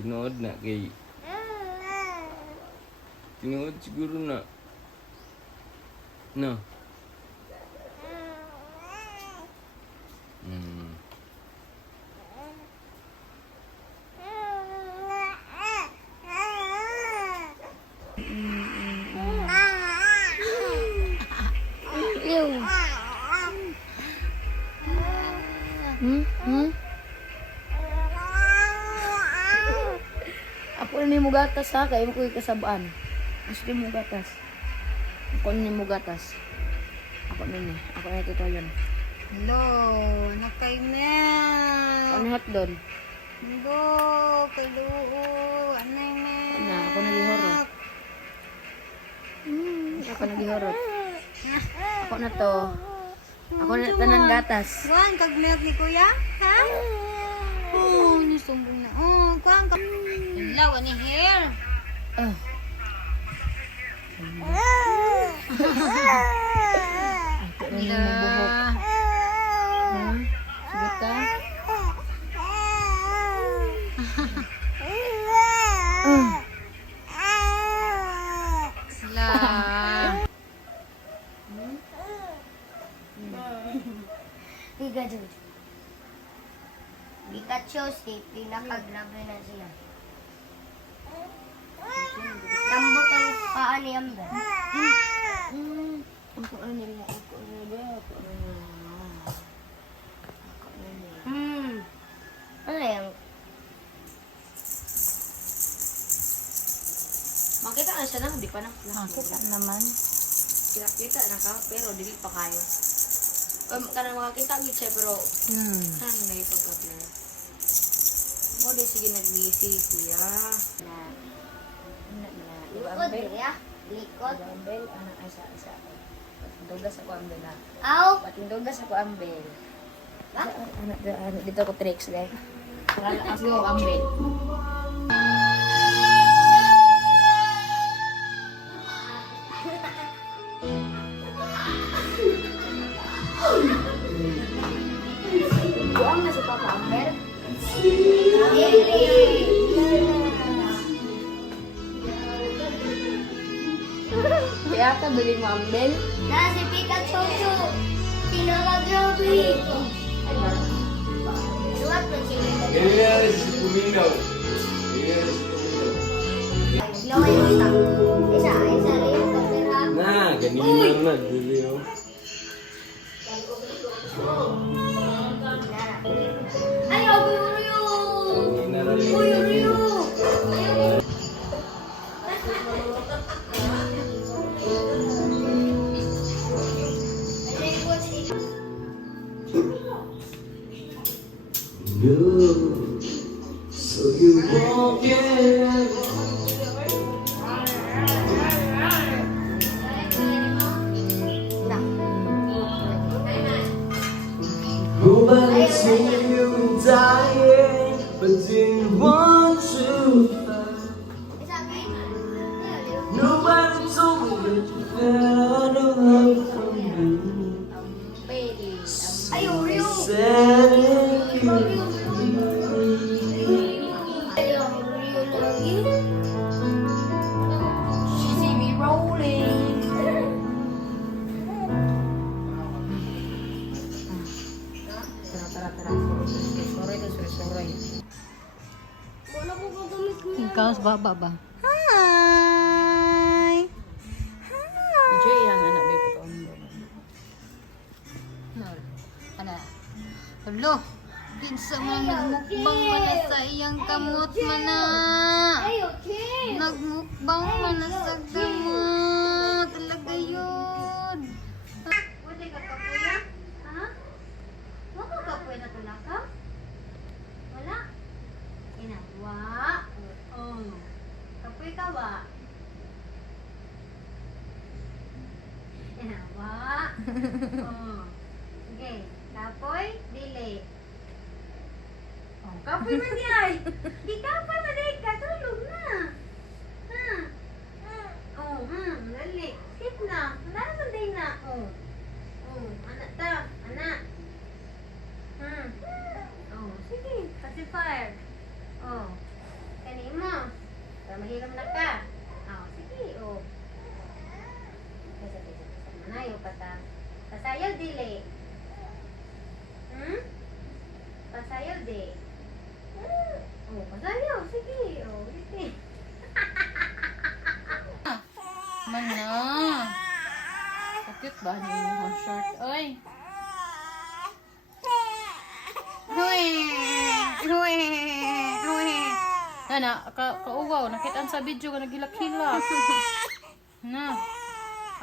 Tinuod na kay tinuod siguro na. No. Hmm. Ako na mo gatas ha, kaya mo ko ikasabaan. Gusto mo gatas. Ako na mo gatas. Ako na ito yun. Hello, nakainan. Ano hot doon? Hello, kaluo. Anay na. Ako nagihorot. Ako nagihorot. Ako na to. Ako na tanan gatas. Kuan, kag milk ni kuya? Ha? Oh, nisumbong na. Oh, kuan ka. Hello, ani here. Ah. Ako na yung buhok. Ha? Sige ka? Sila. Pikachu, si pinakagrabe na siya. Tambok ang paa ni Amber. Ako na nila. Ako na nila. Ano yan? Makita na siya na, hindi pa na. Kita naman. Kita na ka, pero dili pa kayo. Kanang makakita gid siya, pero kanang na ipagka-blur. Mo di sige nag-busy siya. Likod niya? Likod? Ambel, anak ay sa. Patindugas ako ambel na. Aw! Patindugas ako ambel. Anak dito ko tricks deh. Ako yung ambel. Buang na si Papa Ambel. Kaya ka bili mo ambel? Na si Pikachu! Pinakagrabe! Suwat mo si Pikachu. Yes, kuminaw. Yes, kuminaw. Laway mo ito. Isa rin yung pagkira. Na, ganyan na dili oh. Ay, Ryu! Ganyan na rin. Uy, Ryu! So you won't get nobody told you dying, but didn't want to fight. Nobody told me that you felt no love from me. Ay, Ryu! Said you Ay, Ryu lagi. She see me rolling. Tara. Sorry. Wala ko gagamit mo. Ikaw sa baba ba? Hi! Enjoy yang anak baby ko. Ana. Hello. Kinsa man nagmukbang man na sa iyang kamot man na. Ay, okay. Nagmukbang man na sa kamot. Talaga yun. Pwede ka kapuya? Ha? Wala ka kapuya na tulaka? Wala? Inawa? Oo. Kapuya ka ba? Inawa? Oo. Sige. Kapoy? Dili. Oh, kapoy man di ay. Di kapoy man di. Katulog na. Ha? Oh, dali. Skip na. Wala naman din na. Oh. Oh, anak ta. Anak. Oh, sige. Pacifier. Oh. mahiram na ka. Sige, Manayo pata. Pasayaw dili. Pasayaw di. Pasayaw. Sige, sige. Mana? Sakit ba niyo yung short? Oy! Huy! Huy! Huy! Nana, kauwaw. Nakitaan sa video ka nagilak-hilak. Na.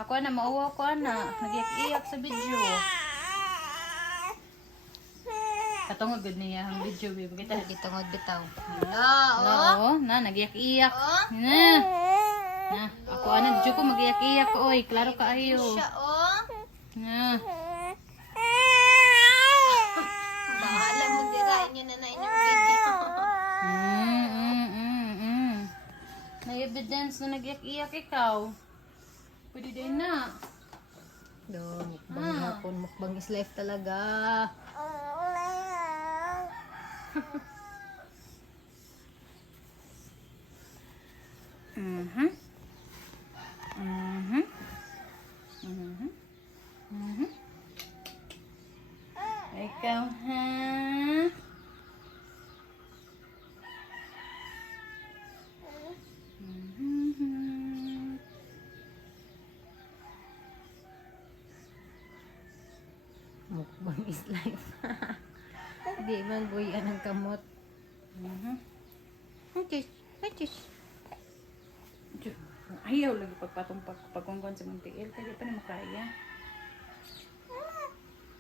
Ako na, mauwaw ko na. Nagiyak-iyak sa video. Katungod gud niya ang video, babe. Kita. Gitungod bitaw. Oo, na, nagiyak-iyak. Na. Na, ako ana, dito ko magiyak-iyak ko. Oy, klaro ka ayo. Siya, Na. Bahala mo dira inyo na inyong video. May evidence na nagiyak-iyak ikaw. Pwede din na. Mukbang hapon, mukbang is life talaga. Ikaw, ha? Mukbang is life. Di man buhian ang kamot. Ayaw lagi pagpatong pagkongkon sa muntiil. Kaya pa na makaya.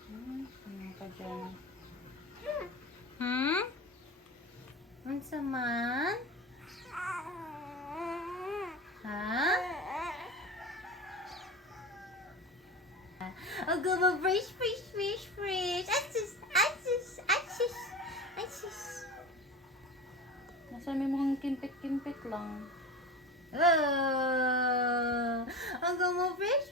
Ano ka dyan? Unsa man? Ha? Ako ba fresh. Atsis. Nasa may mga kimpit-kimpit lang. Ako mo fresh.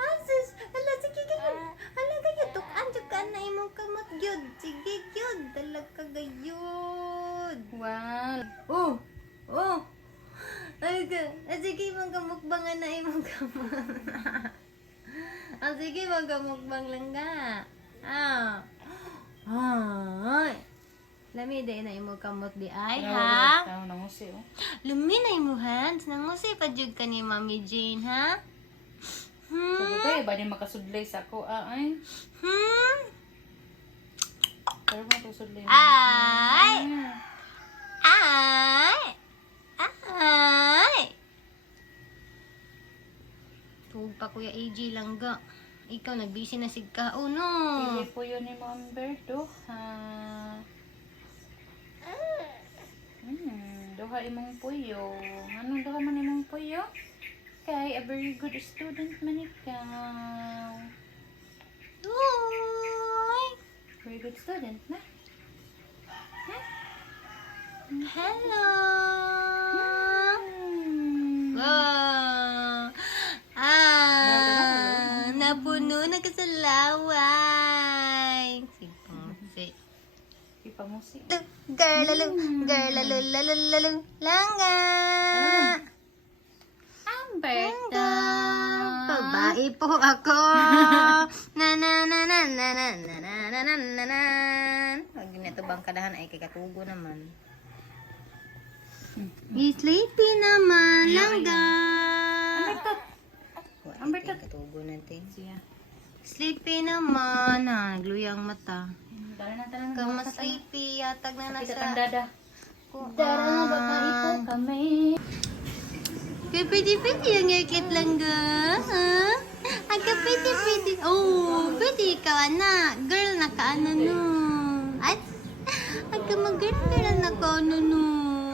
Atsis. Hala, sige gayon. Hala, gayon. Tukan na imong kamot gyud. Sige gyud. Dalag ka gayon. Wow. Ay, sige magkamukbangan na imong kamot. Sige magkamukbang lang ka. Ay. Lami day na imong kamot di ay ha. Tao nang usi, oh. Lami na imong hands. Nangusi pa jud ka ni Mami Jane ha. Sabi kayo, ba din makasudlay sa ako, ay? Pero mo ito sudlay. Ay. Tuog pa Kuya AJ lang ga. Ikaw nagbisi na sig ka. Oh no. Pili po yun ni Ma'am Berto, ha? Duha imong puyo. Anong duha man imong puyo? Okay, a very good student man ikaw. Uy. Very good student, na? Hello. Wow. Napuno na ka sa laway. Sige. Ipamusik. Girl, langga. Berto. Babae po ako. Huwag nito bang kadahan ay kikatugo naman. Sleepy naman, langga. Amberto. Kikatugo natin. Siya. Sleepy naman, ha. Nagluyang mata. Dara na tanan. Kama sleepy, yatag na Kita nasa... tang dada. kuwan. Dara na babae po kami. Kaya pretty yung haircut lang ga. Aga pretty. Oh, pretty ikaw anak. Girl na ka ano no. At aga mag-girl na ka ano no.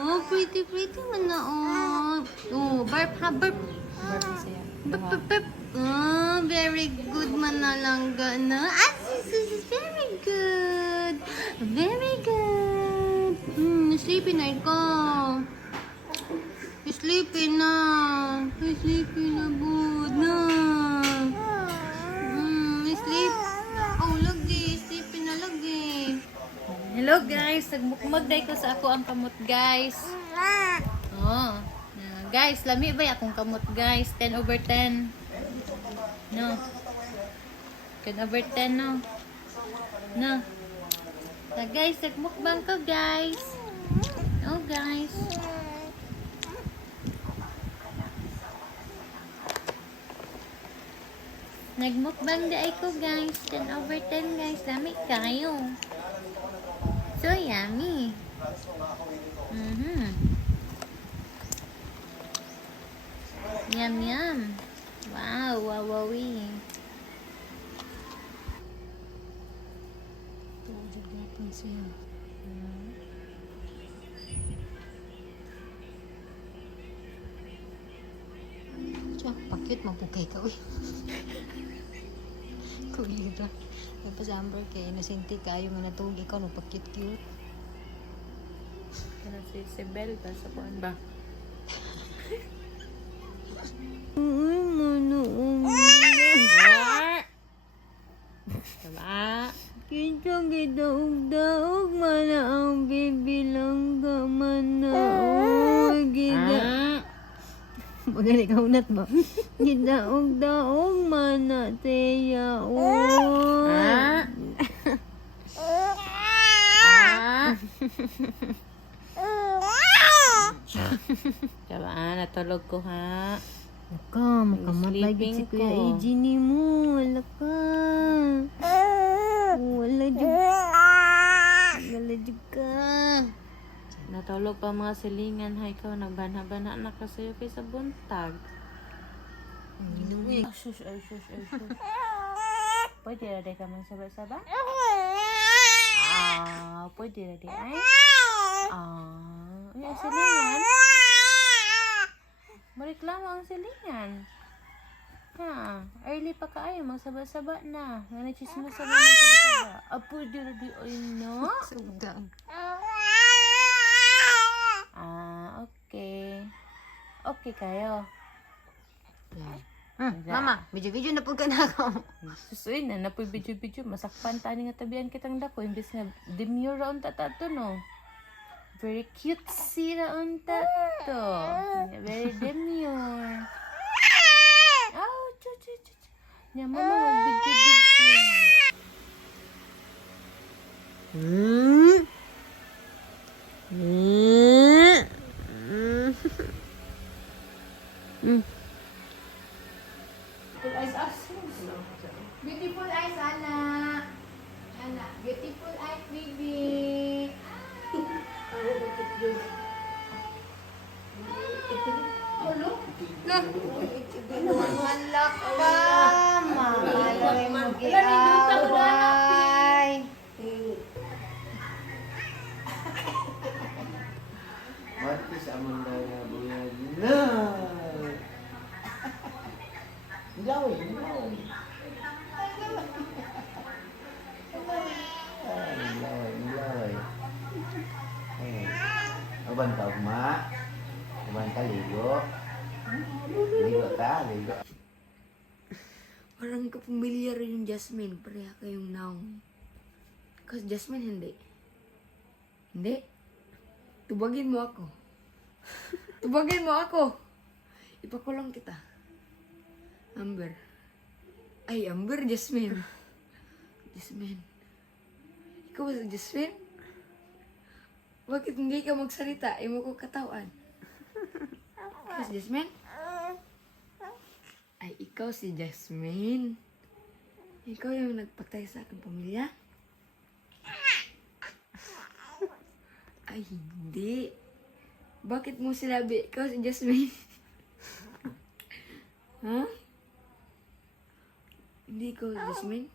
Oh, pretty man na oh. Oh, burp ha burp. Siya. Burp. Oh, very good man na lang ga na. This is very good. Sleepy na ikaw. Sleepy na. Good na. Sleep. Oh, lagi. Sleepy na lagi. Hello guys, nagmukmagday ko sa ako ang kamot guys. Oh. Guys, lami ba akong kamot guys? 10/10. No. 10/10 no. No. So guys, nagmukbang ko guys. Oh guys. Nagmukbang da ko guys. 10/10 guys. Lami kayo. So yummy. Yum yum. Wow, wow, wowie. Tuwag siya. Tiyo, pakit mapukay ka, uy. Kulira. Ay pa sa Amber kay nasinti kayo nga natugi ka no pakit-cute. Kana si Belle ta sa kuan ba? Uy, mano. Tama. Kita daog mana ang baby lang ka mana. Uy, kita. Magaling ka unat ba? Gidaog mana teya. Uy. Tama, natulog ko ha. Laka, makamatay si Sleeping Kuya ko. AJ ni mo. Laka. Wala dyan ka. Natulog pa mga silingan. Hay ka, nagbana-bana na ka sa'yo kay sa buntag. Ay, shush. Pwede na di ka magsaba-saba? Pwede na di ay? Yung silingan? Mareklamo ang silingan. Ha, early pa kaayo, magsaba-saba na. Nga na-chismo sa mga magsaba-saba. Pwede na di ay no? Sugdang. Okay. Okay kayo. Mama, video-video na po ka na ako. Susuin na, napoy video-video. Masakpan tani nga tabihan kitang dako. Imbis nga, demure raon tatato, no? Very cutesy raon tato. Very demure. Oh, chu. Nya mama, mag-video-video. Beautiful eyes, anak. Anak, beautiful eyes, baby. Malak ka. Malay mo giaway. Mati sa amon na buyan na. Ilaway. Ilaway. Aban ka ma. Aban ka ligo. Ligo ta, ligo. Parang kapamilyar yung Jasmine, pareha kayong noun. Kasi Jasmine hindi. Hindi. Tubagin mo ako. Tubagin mo ako. Ipakulong kita. Amber. Ay, Amber, Jasmine. Jasmine. Ikaw ba si Jasmine? Bakit hindi ka magsalita? Imo ko katawan. Ikaw si Jasmine? Ay, ikaw si Jasmine. Ikaw yung nagpatay sa aking pamilya? Ay, hindi. Bakit mo sinabi, ikaw si Jasmine? Ha? Hindi ikaw si Jasmine?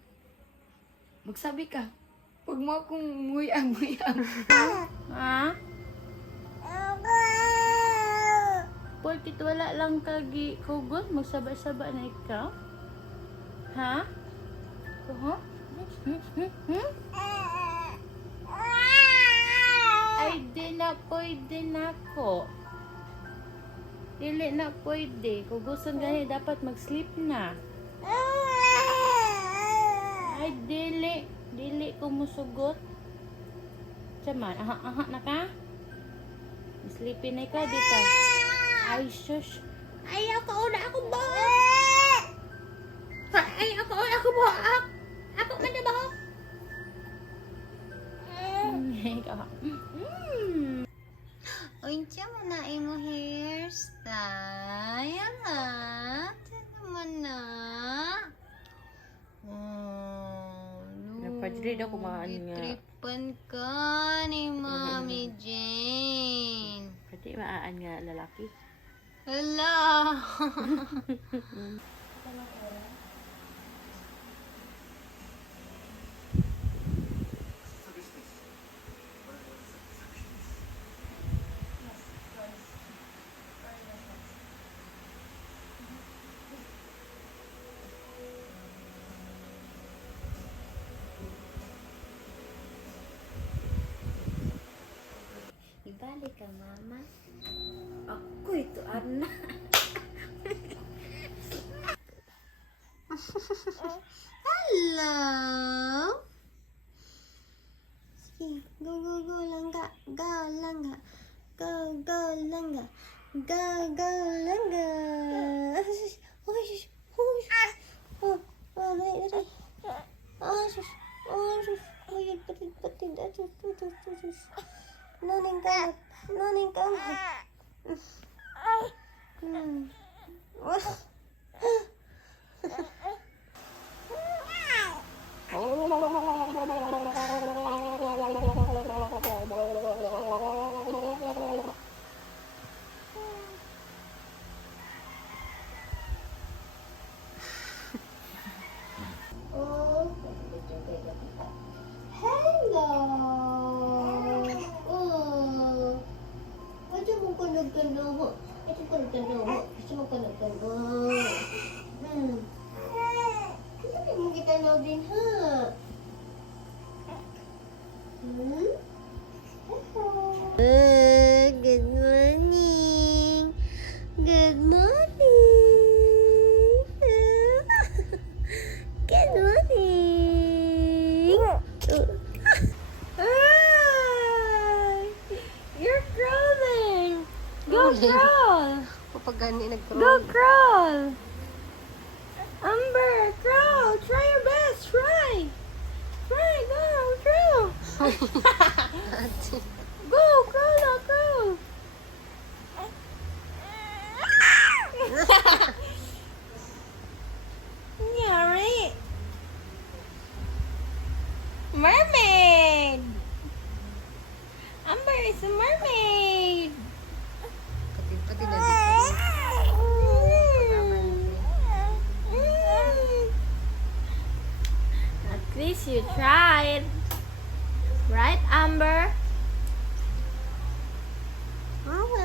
Magsabi ka. Huwag mo akong nguyang. Ha? Porkit wala lang kagi kugot, magsaba-saba na ikaw? Ha? Ay, di na pwede na ko. Dili na pwede. Kung gusto gani, dapat mag-sleep na. Ay, dili. Dili ko musugot. Tiyaman, aha na ka? Sleepy na ka, di pa. Ay, shush. Ayaw ko una ako buhok. Ayaw ko una ako buhok. Ako man na buhok. Unsa man na imo hairstyle, ha? Ito naman na. Oh, Napadri daw kumaan nga. Gitripan ka ni Mami Jane. Pwede maaan nga lalaki. Hala! Ibalik ka, Mama. Ako ito, Arna. Hello! Sige, go, go, go, langga. Go, langga. Go, go, langga. Go, go, langga. Oh, shush. Oh, shush. Oh, dali, dali. Oh, shush. Oh, shush. Ay, patid, patid. Shush, shush, shush, shush. Naning kamat. Naning kamat. Hello! Oh! Baca mo ko nagkano? Ito ko nagkano? Gusto mo ko nagkano? Gusto mo kita na din, ha? Good morning! Good morning! Good morning! Ay! You're crawling! Go crawl! Papagani Go nag-crawl. crawl! Amber, crawl! Try your best! Try! Try! Go! Crawl! Go! Crawl now! Crawl! Yari! Mermaid! Amber is a mermaid! Patid na At least you tried. Right, Amber? Okay.